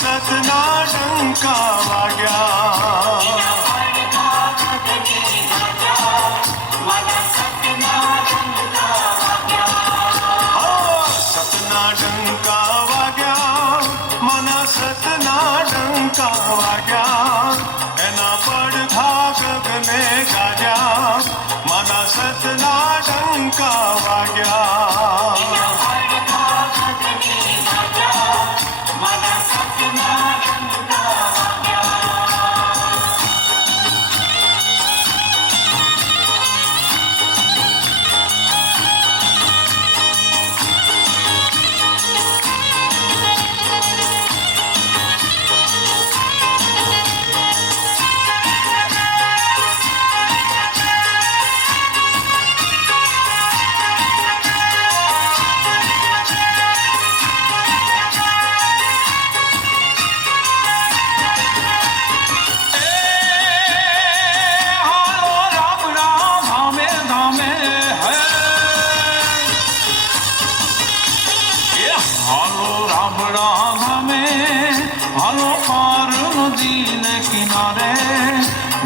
સતના ડંકા વાગ્યા સતના ડંકા વાગ્યા મના સતના ડંકા વાગ્યા એના પડઘા ગગને ગાજ્યા મના સતના ડંકા વાગ્યા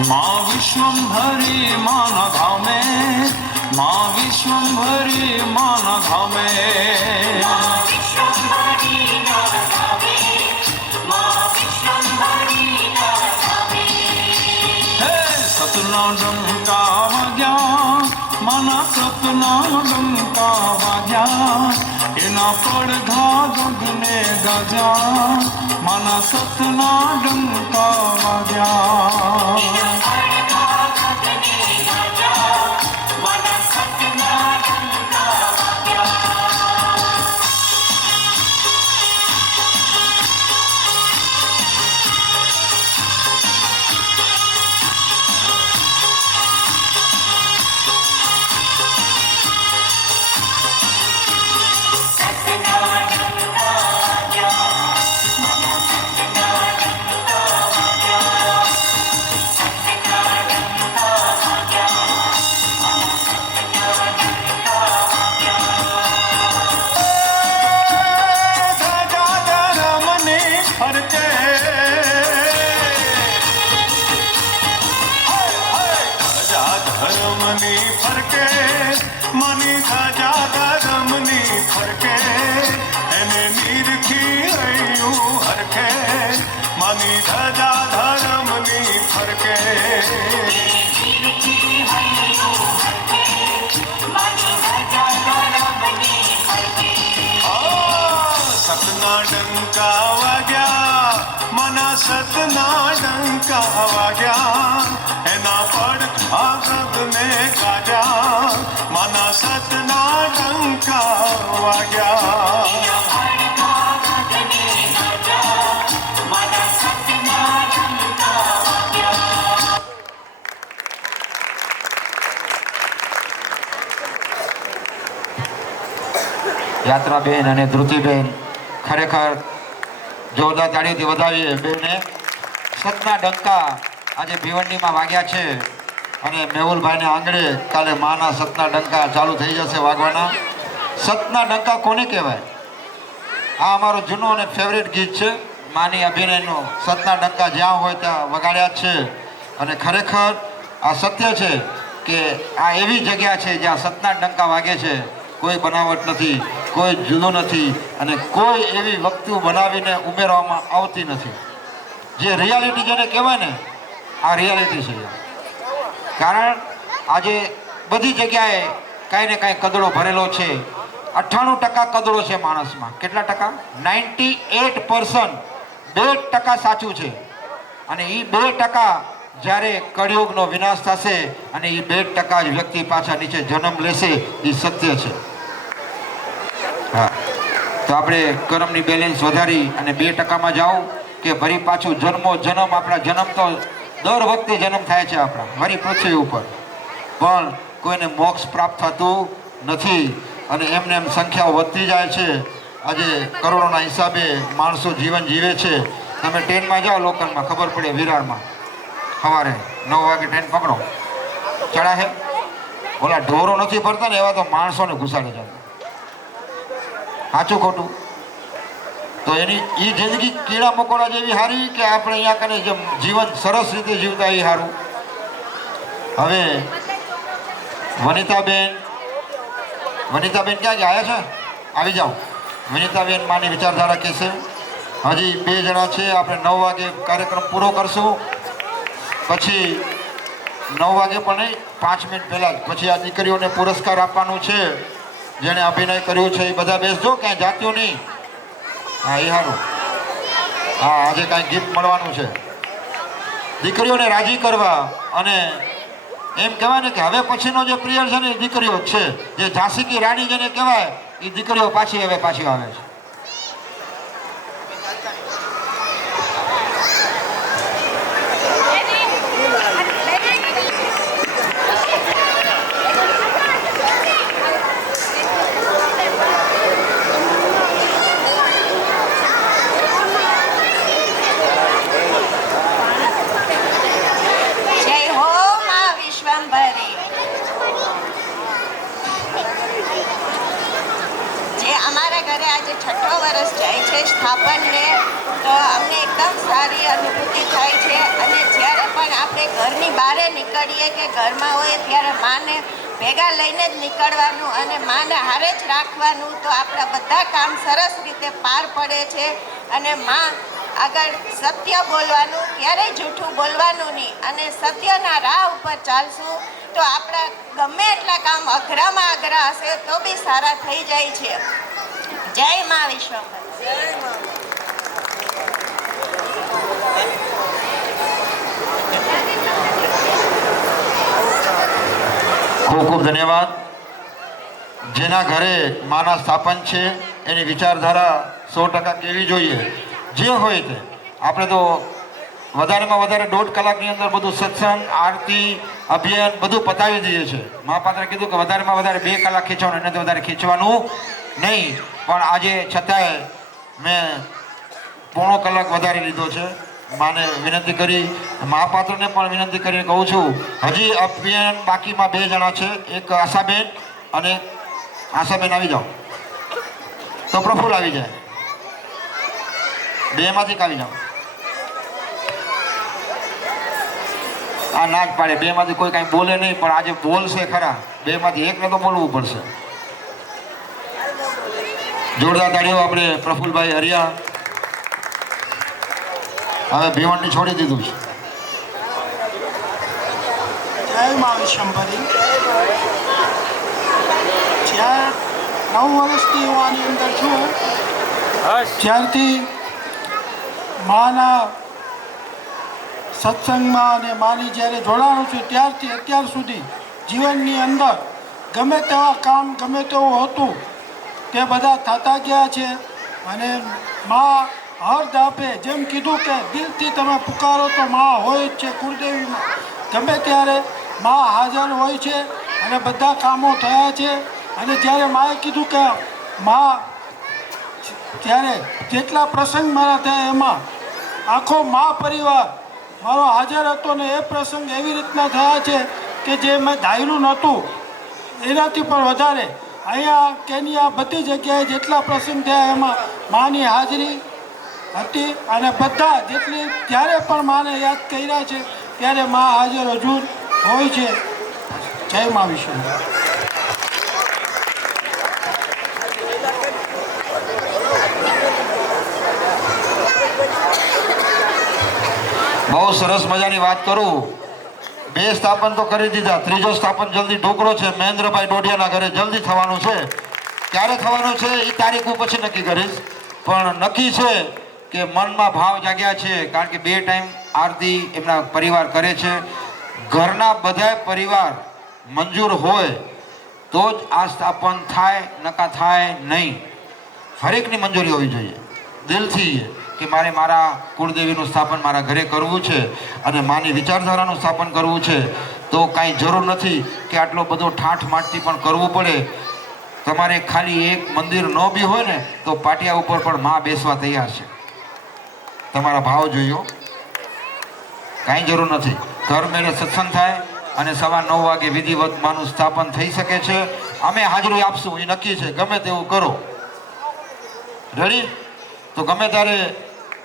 माँ विश्वम्भरी मान धामे माँ विश्वम्भरी मान धामे हे सतना डंका वाग्या मना सतना डंका वाग्या एना પડઘા ગગને ગાજ્યા મના સતના ડંકા વાગ્યા મની ધજા ધરમની ફરકે એને નીરખી રહ્યું હરખે મની ધજા ધરમની ફરકે સતના ડંકા વાગ્યા મના સતના ડંકા વાગ્યા એના પડઘા ગગને ગાજ્યા મના સતના ડંકા વાગ્યા યાત્રાબેન અને ધ્રુતિબેન ખરેખર જોરદાર તાળીઓથી વધાવીએ બેને. સતના ડંકા આજે ભિવંડીમાં વાગ્યા છે અને મેહુલભાઈને આંગણે કાલે માના સતના ડંકા ચાલુ થઈ જશે વાગવાના. સતના ડંકા કોને કહેવાય? આ અમારો જૂનો અને ફેવરેટ ગીત છે. માની અભિનયનો સતના ડંકા જ્યાં હોય ત્યાં વગાડ્યા છે અને ખરેખર આ સત્ય છે કે આ એવી જગ્યા છે જ્યાં સતના ડંકા વાગે છે. કોઈ બનાવટ નથી, કોઈ જૂનું નથી અને કોઈ એવી વસ્તુ બનાવીને ઉમેરવામાં આવતી નથી. જે રિયાલિટી જેને કહેવાય ને, આ રિયાલિટી છે. કારણ આજે બધી જગ્યાએ કાંઈ ને કાંઈ કદડો ભરેલો છે. 98% કદડો છે માણસમાં. કેટલા ટકા? 98%. 2% સાચું છે. અને એ 2% જ્યારે કળિયુગનો વિનાશ થશે અને એ 2% જ વ્યક્તિ પાછા નીચે જન્મ લેશે, એ સત્ય છે. હા, તો આપણે કર્મની બેલેન્સ વધારી અને 2%માં જાઓ કે ફરી પાછું જન્મો જન્મ. આપણા જન્મ તો દર વખતે જન્મ થાય છે આપણા મારી પૃથ્વી ઉપર, પણ કોઈને મોક્ષ પ્રાપ્ત થતું નથી અને એમને એમ સંખ્યાઓ વધતી જાય છે. આજે કરોડોના હિસાબે માણસો જીવન જીવે છે. તમે ટ્રેનમાં જાઓ લોકલમાં, ખબર પડે વિરારમાં સવારે 9 વાગે ટ્રેન પકડો, ચડાહે ઓલા ઢોરો નથી ભરતા ને એવા તો માણસોને ઘુસાડે જાય. સાચું ખોટું? તો એની એ જિંદગી કીડા મકોડા જેવી સારી કે આપણે અહીંયા કને જેમ જીવન સરસ રીતે જીવતા એ સારું. હવે વનિતાબેન ક્યાં ગયા છે? આવી જાઓ. વનિતાબેન માની વિચારધારા કહેશે. હજી 2 જણા છે. આપણે 9 વાગે કાર્યક્રમ પૂરો કરશું. પછી 9 વાગે પણ નહીં, 5 મિનિટ પહેલાં જ પછી આ દીકરીઓને પુરસ્કાર આપવાનું છે. જેણે અભિનય કર્યો છે એ બધા બેસજો, ક્યાંય જાત્યો નહીં. હા એ સારું. હા આજે કાંઈ ગિફ્ટ મળવાનું છે દીકરીઓને રાજી કરવા. અને એમ કહેવાય ને કે હવે પછીનો જે પિરિયડ છે ને એ દીકરીઓ જ છે. જે ઝાંસી કી રાણી જેને કહેવાય એ દીકરીઓ પાછી આવે છે. છઠ્ઠો વર્ષ જાય છે સ્થાપનને, તો અમને એકદમ સારી અનુભૂતિ થાય છે. અને જ્યારે પણ આપણે ઘરની બહાર નીકળીએ કે ઘરમાં હોય ત્યારે માને ભેગા લઈને જ નીકળવાનું અને માને હારે જ રાખવાનું, તો આપણા બધા કામ સરસ રીતે પાર પડે છે. અને માં આગળ સત્ય બોલવાનું, ક્યારેય જૂઠું બોલવાનું નહીં, અને સત્યના રાહ ઉપર ચાલશું તો આપણા ગમે એટલા કામ અઘરામાં અઘરા હશે તો બી સારા થઈ જાય છે. જય મા વિશ્વંભરી. ખૂબ ખૂબ ધન્યવાદ. જેના ઘરે માના સ્થાપન છે એની વિચારધારા 100% કેવી જોઈએ. જે હોય તે આપણે તો વધારેમાં વધારે 1.5 કલાકની અંદર બધું સત્સંગ, આરતી, અભિયાન બધું પતાવી દઈએ છીએ. મહાપાત્રે કીધું કે વધારેમાં વધારે 2 કલાક ખીંચવાનું, એને તો વધારે ખીંચવાનું નહીં. પણ આજે છતાંય મેં 1.5 કલાક વધારી લીધો છે. માને વિનંતી કરી, મહાપાત્રને પણ વિનંતી કરીને કહું છું, હજી અભિયાન બાકીમાં 2 જણા છે. એક આશાબેન અને આશાબેન આવી જાઓ તો પ્રફુલ આવી જાય. 2 માંથી આવી જાઓ. આ નાક પાડે 2 માંથી કોઈ કાંઈ બોલે નહીં, પણ આજે બોલશે ખરા. 2 માંથી એકને તો બોલવું પડશે. જોરદાર તાળીઓ આપણે પ્રફુલભાઈ હરિયા. હવે ભીવંડી છોડી દીધું છે. જય મા વિશ્વંભરી. જ્યાં 9 વર્ષથી હું આની અંદર છું, જ્યારથી માના સત્સંગમાં અને માની જ્યારે જોડાણું છું ત્યારથી અત્યાર સુધી જીવનની અંદર ગમે તેવા કામ, ગમે તેવું હતું તે બધા થતા ગયા છે. અને મા હર દાપે જેમ કીધું કે દિલથી તમે પુકારો તો મા હોય જ છે. કુળદેવીમાં ગમે ત્યારે મા હાજર હોય છે અને બધા કામો થયા છે. અને જ્યારે માએ કીધું કે મા, ત્યારે જેટલા પ્રસંગ મારા થયા એમાં આખો મા પરિવાર મારો હાજર હતો. ને એ પ્રસંગ એવી રીતના થયા છે કે જે મેં ધાર્યું નહોતું એનાથી પણ વધારે. અહીંયા કેન્યા બધી જગ્યાએ જેટલા પ્રસંગ થયા એમાં માની હાજરી હતી. અને બધા જેટલી જ્યારે પણ માને યાદ કર્યા છે ત્યારે મા હાજર હજુર હોય છે. જય મા વિશ્વંભરી. બહુ સરસ મજાની વાત કરું. 2 સ્થાપન તો કરી દીધા, 3જો સ્થાપન જલ્દી ઢોકળો છે. મહેન્દ્રભાઈ ડોડિયાના ઘરે જલ્દી થવાનું છે. ક્યારે થવાનું છે એ તારીખ હું પછી નક્કી કરીશ. પણ નક્કી છે કે મનમાં ભાવ જાગ્યા છે. કારણ કે 2 ટાઈમ આરતી એમના પરિવાર કરે છે. ઘરના બધા પરિવાર મંજૂર હોય તો જ આ સ્થાપન થાય, નકા થાય નહીં. હરેકની મંજૂરી હોવી જોઈએ દિલથી કે મારે મારા કુળદેવીનું સ્થાપન મારા ઘરે કરવું છે અને માની વિચારધારાનું સ્થાપન કરવું છે. તો કાંઈ જરૂર નથી કે આટલો બધો ઠાઠ માઠથી પણ કરવું પડે. તમારે ખાલી એક મંદિર ન બી હોય ને તો પાટિયા ઉપર પણ મા બેસવા તૈયાર છે. તમારા ભાવ જોયો, કાંઈ જરૂર નથી. ઘર મેળે સત્સંગ થાય અને 9:15 વાગે વિધિવત માનું સ્થાપન થઈ શકે છે. અમે હાજરી આપશું એ નક્કી છે. ગમે તેવું કરો. રેડી? તો ગમે ત્યારે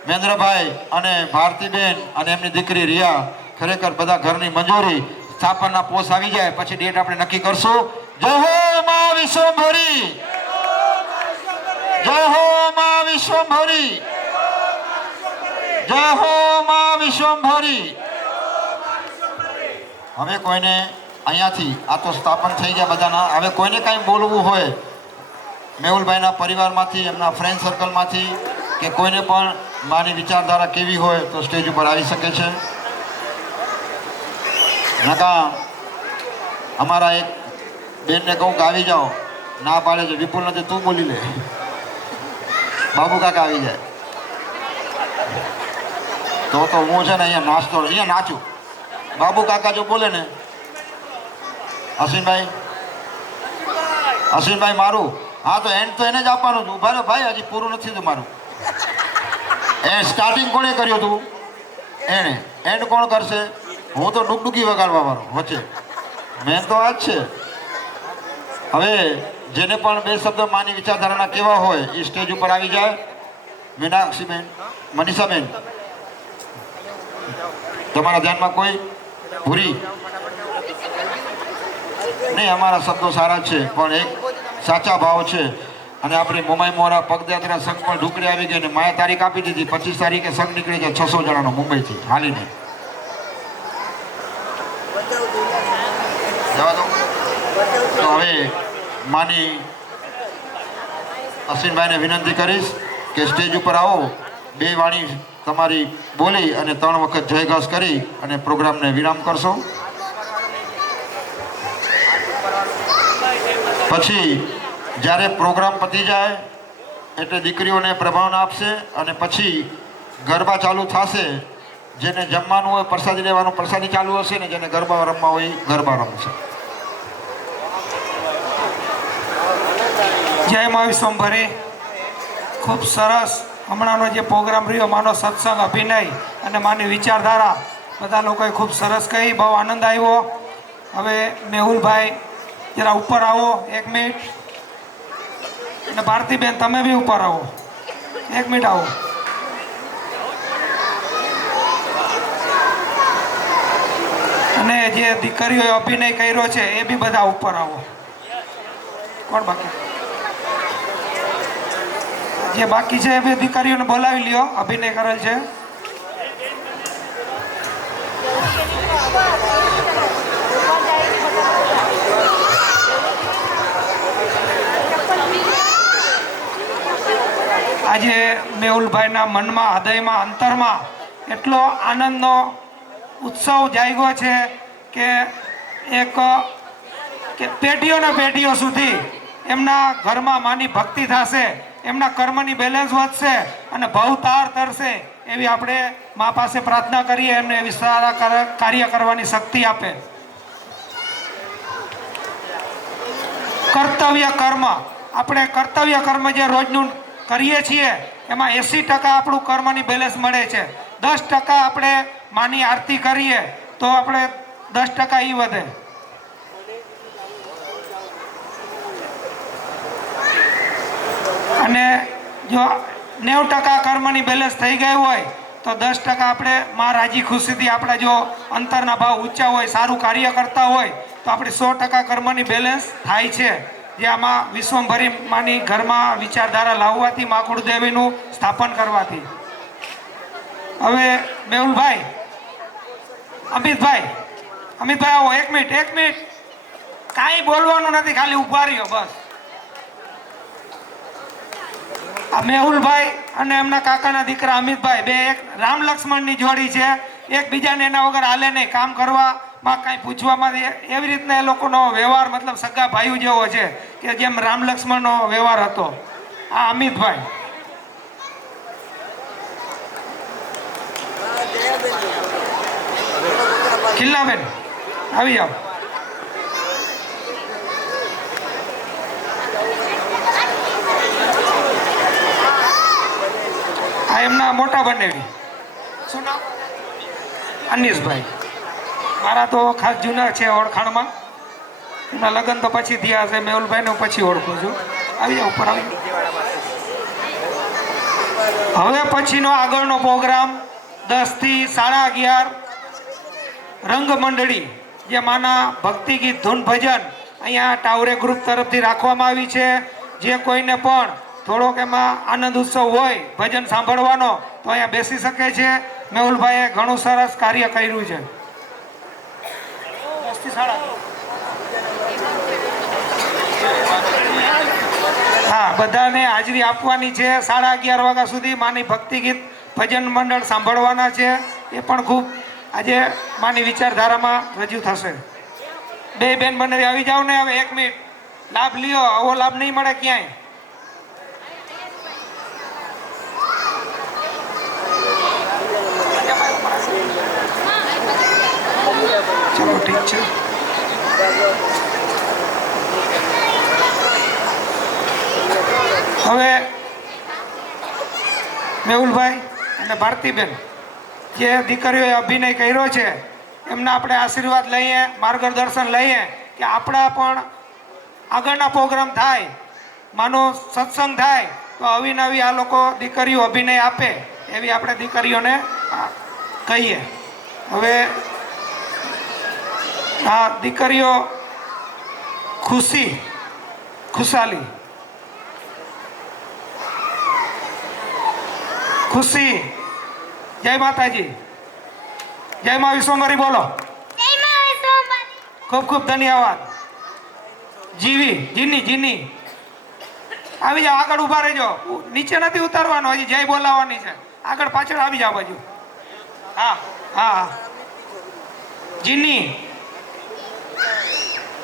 મહેન્દ્રભાઈ અને ભારતીબેન અને એમની દીકરી રિયા ખરેખર બધા ઘરની મંજૂરી સ્થાપનના પોસ્ટ આવી જાય પછી ડેટ આપણે નક્કી કરશું. જય હો મા વિશ્વંભરી, જય હો મા વિશ્વંભરી, જય હો મા વિશ્વંભરી. હવે કોઈને અહીંયાથી આ તો સ્થાપન થઈ ગયા બધાના, હવે કોઈને કાંઈ બોલવું હોય મેહુલભાઈના પરિવારમાંથી, એમના ફ્રેન્ડ સર્કલમાંથી કે કોઈને પણ મારી વિચારધારા કેવી હોય તો સ્ટેજ ઉપર આવી શકે છે. નકા અમારા એક બેનને કહું કે આવી જાઓ, ના પાડે છે. વિપુલ નથી, તું બોલી લે. બાબુ કાકા આવી જાય તો હું છે ને અહીંયા નાચતો, અહીંયા નાચું. બાબુ કાકા જો બોલે ને, અશ્વિનભાઈ, અશ્વિનભાઈ મારું, હા તો એન્ડ તો એને જ આપવાનું હતું. ઉભા રહો ભાઈ, હજી પૂરું નથી થયું મારું. એ સ્ટાર્ટિંગ કોણે કર્યું હતું? એણે. એન્ડ કોણ કરશે? હું તો ડુગડુગી વગાડવા વાળો વચ્ચે, મેન તો આ જ છે. હવે જેને પણ બે શબ્દ માની વિચારધારાના કેવા હોય એ સ્ટેજ ઉપર આવી જાય. મીનાક્ષીબેન, મનીષાબેન, તમારા ધ્યાનમાં કોઈ ભૂરી નહીં? અમારા શબ્દો સારા છે પણ એક સાચા ભાવ છે. અને આપણી મુંબઈ મોરા પગયાત્રા સંઘ પણ ઢુકડી આવી ગઈ ને માએ તારીખ આપી દીધી 25 તારીખે સંઘ નીકળી જાય 600 જણાનો મુંબઈથી હાલીને. જવા દો. તો હવે માની અશ્વિનભાઈને વિનંતી કરીશ કે સ્ટેજ ઉપર આવો, બે વાણી તમારી બોલી અને 3 વખત જયઘોષ કરી અને પ્રોગ્રામને વિરામ કરશો. પછી જ્યારે પ્રોગ્રામ પતી જાય એટલે દીકરીઓને પ્રભાવના આપશે અને પછી ગરબા ચાલુ થશે. જેને જમવાનું હોય પ્રસાદી લેવાનું પ્રસાદી ચાલુ હશે ને જેને ગરબા રમવા હોય ગરબા રમશે. જય મા વિશ્વંભરી. ખૂબ સરસ હમણાંનો જે પ્રોગ્રામ રહ્યો, માનો સત્સંગ, અભિનય અને માની વિચારધારા બધા લોકોએ ખૂબ સરસ કહી, બહુ આનંદ આવ્યો. હવે મેહુલભાઈ જરા ઉપર આવો, 1 મિનિટ. અને ભારતીબેન તમે બી ઉપર આવો, 1 મિનિટ આવો. અને જે દીકરીઓએ અભિનય કર્યો છે એ બી બધા ઉપર આવો. કોણ બાકી? જે બાકી છે એ બી દીકરીઓને બોલાવી લ્યો, અભિનય કરેલ છે. આજે મેહુલભાઈના મનમાં, હૃદયમાં, અંતરમાં એટલો આનંદનો ઉત્સવ જાગ્યો છે કે એક કે પેઢીઓને પેઢીઓ સુધી એમના ઘરમાં માની ભક્તિ થશે, એમના કર્મની બેલેન્સ વધશે અને ભવતાર તરશે એવી આપણે મા પાસે પ્રાર્થના કરીએ એમને એવી સારા કાર્ય કરવાની શક્તિ આપે. કર્તવ્ય કર્મ, આપણે કર્તવ્ય કર્મ જે રોજનું કરીએ છીએ એમાં 80% આપણું કર્મની બેલેન્સ મળે છે. 10% આપણે માની આરતી કરીએ તો આપણે 10% એ વધે. અને જો 90% કર્મની બેલેન્સ થઈ ગયું હોય તો 10% આપણે માં રાજી ખુશીથી આપણે જો અંતરના ભાવ ઊંચા હોય, સારું કાર્ય કરતા હોય તો આપણી 100% કર્મની બેલેન્સ થાય છે. જે આમાં વિશ્વંભરી માની ઘરમાં વિચારધારા લાવવાથી, મા કુળદેવીનું સ્થાપન કરવાથી. હવે મેહુલભાઈ, અમિતભાઈ આવો, 1 મિનિટ, 1 મિનિટ. કાંઈ બોલવાનું નથી, ખાલી ઉભા રહ્યો બસ. આ મેહુલભાઈ અને એમના કાકાના દીકરા અમિતભાઈ બે એક રામ લક્ષ્મણની જોડી છે. એકબીજાને એના વગર હાલે નહીં. કામ કરવામાં કાંઈ પૂછવામાં એવી રીતના એ લોકોનો વ્યવહાર મતલબ સગા ભાઈઓ જેવો છે કે જેમ રામ લક્ષ્મણનો વ્યવહાર હતો. આ અમિતભાઈ. ખિલ્લાબેન આવી જાઓ. આ એમના મોટા બનેવી. શું નામ? અનીશભાઈ. મારા તો ખાસ જૂના છે ઓળખાણમાં. એમના લગ્ન તો પછી થયા હશે. મેહુલભાઈને હું પછી ઓળખું છું. આવી જાઓ, ઉપર આવી. હવે પછીનો આગળનો પ્રોગ્રામ 10 થી 11:30 રંગ મંડળી જે માના ભક્તિ ગીત ધૂન ભજન અહીંયા ટાવરે ગ્રુપ તરફથી રાખવામાં આવી છે. જે કોઈને પણ થોડોક એમાં આનંદ ઉત્સવ હોય ભજન સાંભળવાનો તો અહીંયા બેસી શકે છે. મેહુલભાઈએ ઘણું સરસ કાર્ય કર્યું છે. 10 થી 11:30 હા, બધાને હાજરી આપવાની છે. 11:30 વાગ્યા સુધી માની ભક્તિ ગીત ભજન મંડળ સાંભળવાના છે. એ પણ ખૂબ આજે માની વિચારધારામાં રજૂ થશે. બે બેન બંને આવી જાવ ને. હવે 1 મિનિટ લાભ લ્યો, આવો લાભ નહીં મળે ક્યાંય. ચલો ઠીક છે. હવે મેહુલભાઈ અને ભારતીબેન જે દીકરીઓએ અભિનય કર્યો છે એમના આપણે આશીર્વાદ લઈએ, માર્ગદર્શન લઈએ કે આપણા પણ આગળના પ્રોગ્રામ થાય, માનો સત્સંગ થાય તો અવિનવી આ લોકો દીકરીઓ અભિનય આપે એવી આપણે દીકરીઓને કહીએ. હવે આ દીકરીઓ ખુશાલી ખુશી, જય માતાજી, જય મા વિશ્વંભરી બોલો. ખૂબ ખૂબ ધન્યવાદ. જીની આવી જાઓ, આગળ ઊભા રહેજો. નીચે નથી ઉતારવાનો, હજી જય બોલાવવાની છે. આગળ પાછળ આવી જાઓ બાજુ. હા હા હા. જીની,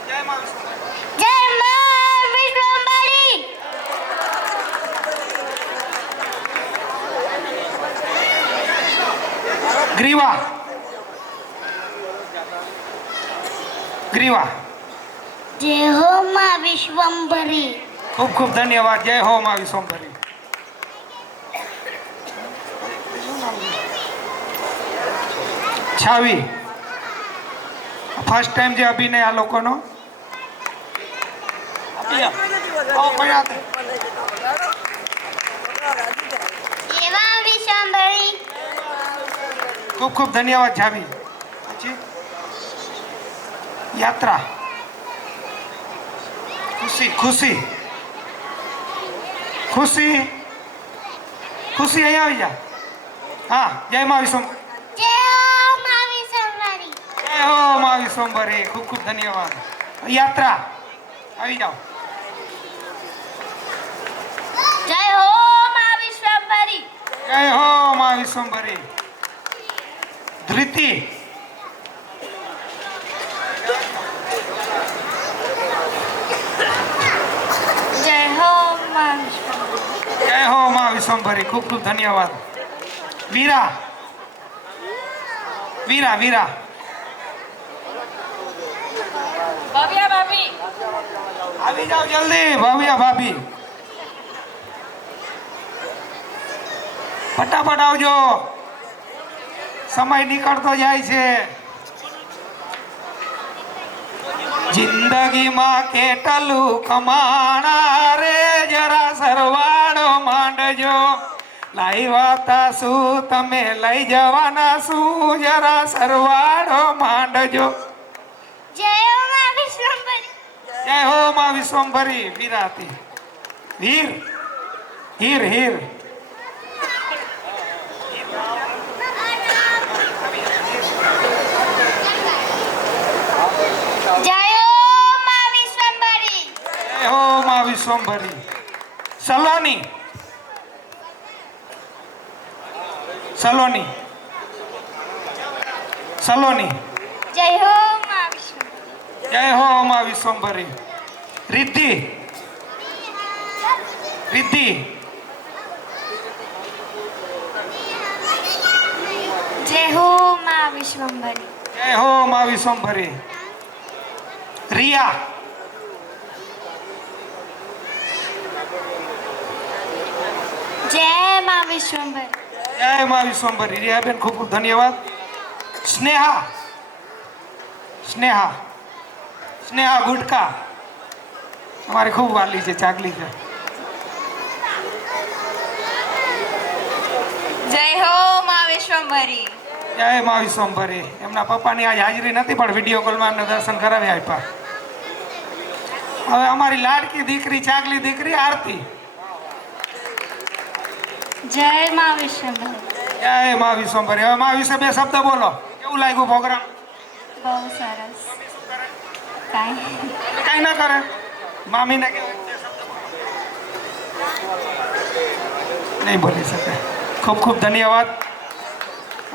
જય મા વિશ્વંભરી. ગ્રીવા જય હો માં વિશ્વંભરી. ખૂબ ખૂબ ધન્યવાદ. જય હો માં વિશ્વંભરી. છાવી, ફર્સ્ટ ટાઈમ જે અભિનય આ લોકોનો. એવા વિશ્વંભરી. ખૂબ ખૂબ ધન્યવાદ છાવી. પછી યાત્રા, ખુશી અહીંયા આવી જા. હા, જય મા વિશ્વંભરી. જય હો માં વિશ્વંભરી. જય હો મા વિશ્વંભરી. ખૂબ ખૂબ ધન્યવાદ. યાત્રા આવી જાઓ. જય હો માં વિશ્વંભરી. જય હો મા વિશ્વંભરી. ધૃતિ, જય હો માં વિશ્વંભરી. જય હો મા વિશ્વંભરી. ખૂબ ખૂબ ધન્યવાદ. વીરા ભવ્યા ભાભી, આવી જાઓ જલ્દી. ભાવિયા ભાભી, ફટાફટ આવજો, સમય નીકળતો જાય છે. જિંદગીમાં કેટલું કમાણા રે, જરા સરવાળો માંડજો. લાવ્યા તા શું તમે લઈ જવાના શું, જરા સરવાળો માંડજો. જય હો માં વિશ્વંભરી. જય હો માં વિશ્વંભરી. વીરાતી, હીર જય હો માં વિશ્વંભરી. જય હો માં વિશ્વંભરી. સલોની જય હો માં વિશ્વંભરી. જય હો માં વિશ્વંભરી. રિદ્ધિ જય હો માં વિશ્વંભરી. જય હો માં વિશ્વંભરી. રિયા, જય માં વિશ્વંભરી. જય માં વિશ્વંભરી. રિયાબેન ખૂબ ખૂબ ધન્યવાદ. સ્નેહા ગુટકા, અમારી ખૂબ વાલી છે, ચાગલી છે. વિશ્વંભરી. જય મા વિશ્વંભરી. એમના પપ્પાની આજ હાજરી નથી પણ વિડીયો કોલમાં એમને દર્શન કરાવી આપ્યા. હવે અમારી લાડકી દીકરી ચાકલી દીકરી આરતી. જય મા વિશ્વંભરી. જય મા વિશ્વંભરી. હવે મા વિશે બે શબ્દ બોલો. કેવું લાગ્યું પ્રોગ્રામ? બહુ સરસ. કાંઈ કઈ ના કરે મામીને કેવું નહીં બોલી શકે. ખૂબ ખૂબ ધન્યવાદ.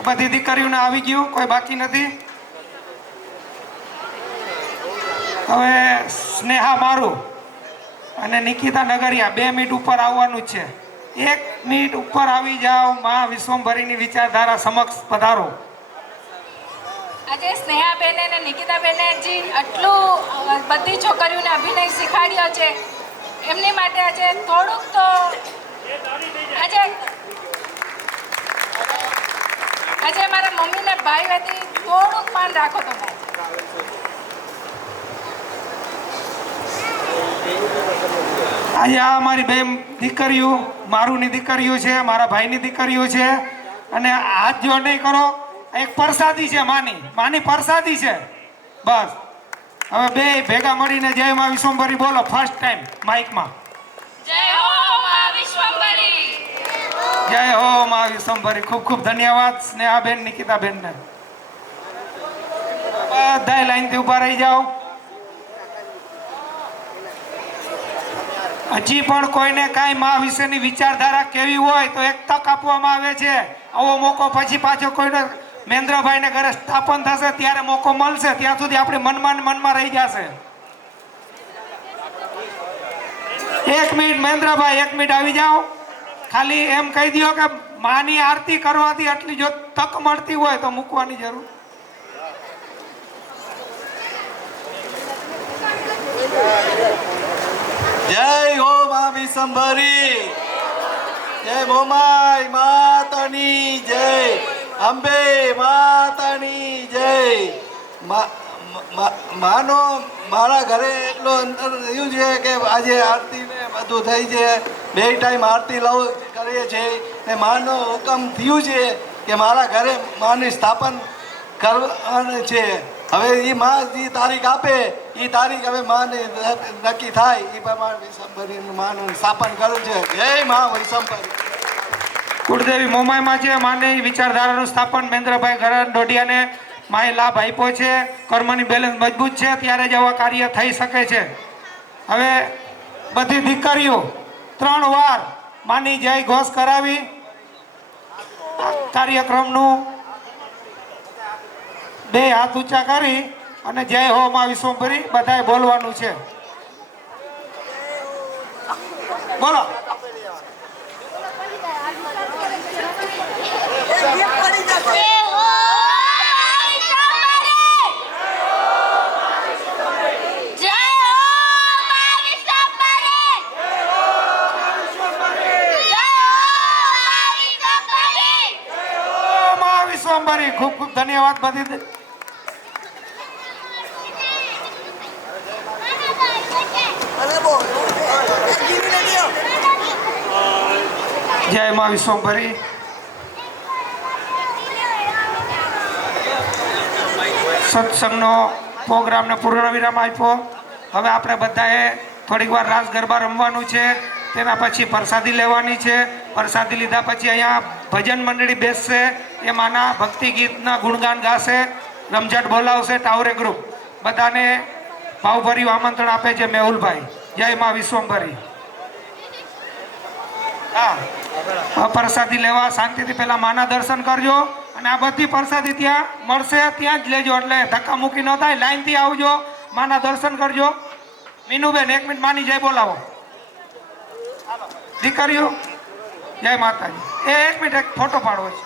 બધી દીકરીઓને આવી ગયું, કોઈ બાકી નથી. હવે સ્નેહા મારું અને નિકિતા નગરિયા 2 મિનિટ ઉપર આવવાનું જ છે. 1 મિનિટ ઉપર આવી જાઓ. મા વિશ્વંભરીની વિચારધારા સમક્ષ પધારો. આજે સ્નેહાબેને અને નિકિતાબેને જે આટલું બધી છોકરીઓને અભિનય શીખાડ્યો છે એમની માટે આજે થોડુંક તો આજે મારા મમ્મીને ભાઈ વતી થોડુંક માન રાખો તમે. આજે આ મારી બે દીકરીઓ, મારુંની દીકરીઓ છે, મારા ભાઈની દીકરીઓ છે. અને હાથ જો નહીં કરો, એક પ્રસાદી છે, માની પ્રસાદી છે. બસ હવે બે ભેગા મળીને જય મા વિશ્વંભરી બોલો ફર્સ્ટ ટાઈમ માઇકમાં. જય હો મા વિશ્વંભરી. જય હો મા વિશ્વંભરી. ખૂબ ખૂબ ધન્યવાદ સ્નેહાબેન, નિકિતાબેનને. બધાય લાઈનથી ઊભા રહી જાઓ. હજી પણ કોઈને કાંઈ મા વિશેની વિચારધારા કેવી હોય તો એક તક આપવામાં આવે છે. આવો મોકો પછી પાછો કોઈને મહેન્દ્રભાઈને ઘરે સ્થાપન થશે ત્યારે મોકો મળશે. ત્યાં સુધી આપણે મનમાં રહી જશે. 1 મિનિટ મહેન્દ્રભાઈ, 1 મિનિટ આવી જાઓ. ખાલી એમ કહી દો કે માની આરતી કરવાથી આટલી જો તક મળતી હોય તો મૂકવાની જરૂર. જય હો મા વિશ્વંભરી. જય મોમાઈ માતાની જય. અંબે માતાની જય. માનો મારા ઘરે એટલો અંતર થયું છે કે આજે આરતી ને બધું થઈ છે. 2 ટાઈમ આરતી કરીએ છીએ ને માનો હુકમ થયું છે કે મારા ઘરે માની સ્થાપન કરવાનું છે. હવે એ માં જે તારીખ આપે એ તારીખ હવે માને નક્કી થાય એ પ્રમાણે વિશ્વંભરીનું માનું સ્થાપન કરવું છે. જય મા વિશ્વંભરી. કુળદેવી મોમાઈમાં છે. માની વિચારધારાનું સ્થાપન મહેન્દ્રભાઈ ગરણ ડોડિયાને માએ લાભ આપ્યો છે. કર્મની બેલેન્સ મજબૂત છે ત્યારે જ આવા કાર્ય થઈ શકે છે. હવે બધી દીકરીઓ 3 વાર માની જય ઘોષ કરાવી કાર્યક્રમનું 2 હાથ ઊંચા કરી અને જય હો મા વિશ્વંભરી બધાએ બોલવાનું છે. બોલો. વિશ્વંભરી. ખૂબ ખૂબ ધન્યવાદ. બધી જય મા વિશ્વંભરી. સત્સંગનો પ્રોગ્રામને પૂર્ણ વિરામ આપ્યો. હવે આપણે બધાએ થોડીક વાર રાસ ગરબા રમવાનું છે. તેના પછી પ્રસાદી લેવાની છે. પ્રસાદી લીધા પછી અહીંયા ભજન મંડળી બેસશે. એમાંના ભક્તિ ગીતના ગુણગાન ગાશે. રમઝટ બોલાવશે ટાવરે ગ્રુપ. બધાને ભાવભર્યું આમંત્રણ આપે છે મેહુલભાઈ. જય મા વિશ્વંભરી. હા, પ્રસાદી લેવા શાંતિથી પહેલા માના દર્શન કરજો અને આ બધી પ્રસાદી ત્યાં મળશે, ત્યાં જ લેજો. એટલે ધક્કા મૂકી ન થાય. લાઈનથી આવજો, માના દર્શન કરજો. મીનુબેન 1 મિનિટ માની જય બોલાવો. દીકરીઓ જય માતાજી. 1 મિનિટ એક ફોટો પાડવો છે.